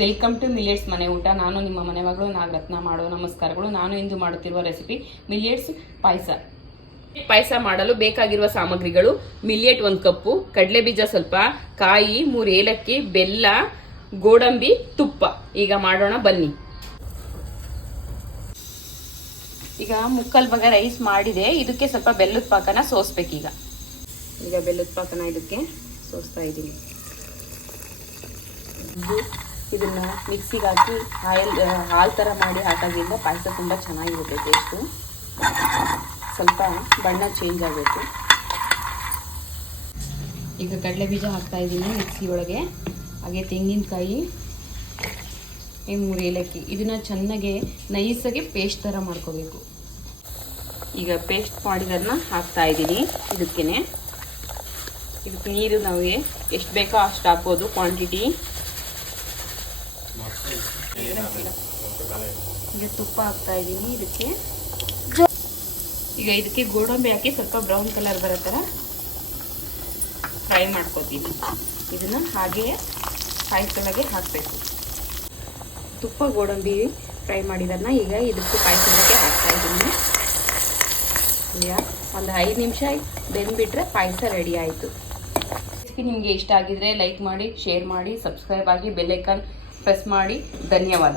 Welcome to millets ಮನೆ ಊಟ. ನಾನು ನಿಮ್ಮ ಮನೆ ಮಗಳು ನಾಗರತ್ನ. ಮಾಡೋ ನಮಸ್ಕಾರಗಳು. ನಾನು ಇಂದು ಮಾಡುತ್ತಿರುವ ರೆಸಿಪಿ ಮಿಲೆಟ್ಸ್ ಪಾಯಸ ಮಾಡಲು ಬೇಕಾಗಿರುವ ಸಾಮಗ್ರಿಗಳು: ಮಿಲ್ಲೆಟ್ 1 ಕಪ್ಪು, ಕಡಲೆ ಬೀಜ ಸ್ವಲ್ಪ, ಕಾಯಿ 3 ಏಲಕ್ಕಿ, ಬೆಲ್ಲ, ಗೋಡಂಬಿ, ತುಪ್ಪ. ಈಗ ಮಾಡೋಣ ಬನ್ನಿ. ಈಗ ಮುಕ್ಕಾಲು ಭಾಗ ರೈಸ್ ಮಾಡಿದೆ. ಇದಕ್ಕೆ ಸ್ವಲ್ಪ ಬೆಲ್ಲದ ಪಾಕನ ಸೋಸ್ಬೇಕೀಗ. ಈಗ ಬೆಲ್ಲದ ಪಾಕನ ಇದಕ್ಕೆ ಸೋಸ್ತಾ ಇದ್ದೀನಿ. ಇದನ್ನ ಮಿಕ್ಸಿಗೆ ಹಾಕಿ ಹಾಲು ಥರ ಮಾಡಿ ಹಾಕೋದ್ರಿಂದ ಪಾಯಸ ತುಂಬ ಚೆನ್ನಾಗಿರುತ್ತೆ. ಟೇಸ್ಟು ಸ್ವಲ್ಪ ಬಣ್ಣ ಚೇಂಜ್ ಆಗಬೇಕು. ಈಗ ಕಡಲೆ ಬೀಜ ಹಾಕ್ತಾ ಇದ್ದೀನಿ ಮಿಕ್ಸಿ ಒಳಗೆ. ಹಾಗೆ ತೆಂಗಿನಕಾಯಿ, 3 ಏಲಕ್ಕಿ. ಇದನ್ನ ಚೆನ್ನಾಗಿ ನೈಸಾಗಿ ಪೇಸ್ಟ್ ಥರ ಮಾಡ್ಕೋಬೇಕು. ಈಗ ಪೇಸ್ಟ್ ಮಾಡಿದನ್ನ ಹಾಕ್ತಾ ಇದ್ದೀನಿ ಇದಕ್ಕೇನೆ. ಇದಕ್ಕೆ ನೀರು ನಮಗೆ ಎಷ್ಟು ಬೇಕೋ ಅಷ್ಟು ಹಾಕ್ಬೋದು ಕ್ವಾಂಟಿಟಿ. ಈಗ ತುಪ್ಪ ಹಾಕ್ತಾ ಇದ್ದೀನಿ ಇದಕ್ಕೆ. ಈಗ ಇದಕ್ಕೆ ಗೋಡಂಬಿ ಹಾಕಿ ಸ್ವಲ್ಪ ಬ್ರೌನ್ ಕಲರ್ ಬರೋ ಥರ ಫ್ರೈ ಮಾಡ್ಕೋತೀನಿ. ಇದನ್ನ ಹಾಗೆ ಪಾಯಸದೊಳಗೆ ಹಾಕಬೇಕು. ತುಪ್ಪ ಗೋಡಂಬಿ ಫ್ರೈ ಮಾಡಿದನ್ನ ಈಗ ಇದಕ್ಕೆ ಪಾಯಸದೊಳಗೆ ಹಾಕ್ತಾ ಇದ್ದೀನಿ. ಈಗ ಒಂದು 5 ನಿಮಿಷ ಬೆಂದ್ಬಿಟ್ರೆ ಪಾಯಸ ರೆಡಿ ಆಯಿತು. ನಿಮಗೆ ಇಷ್ಟ ಆಗಿದ್ರೆ ಲೈಕ್ ಮಾಡಿ, ಶೇರ್ ಮಾಡಿ, ಸಬ್ಸ್ಕ್ರೈಬ್ ಆಗಿ, ಬೆಲ್ ಐಕಾನ್ ಪ್ರೆಸ್ ಮಾಡಿ. ಧನ್ಯವಾದ.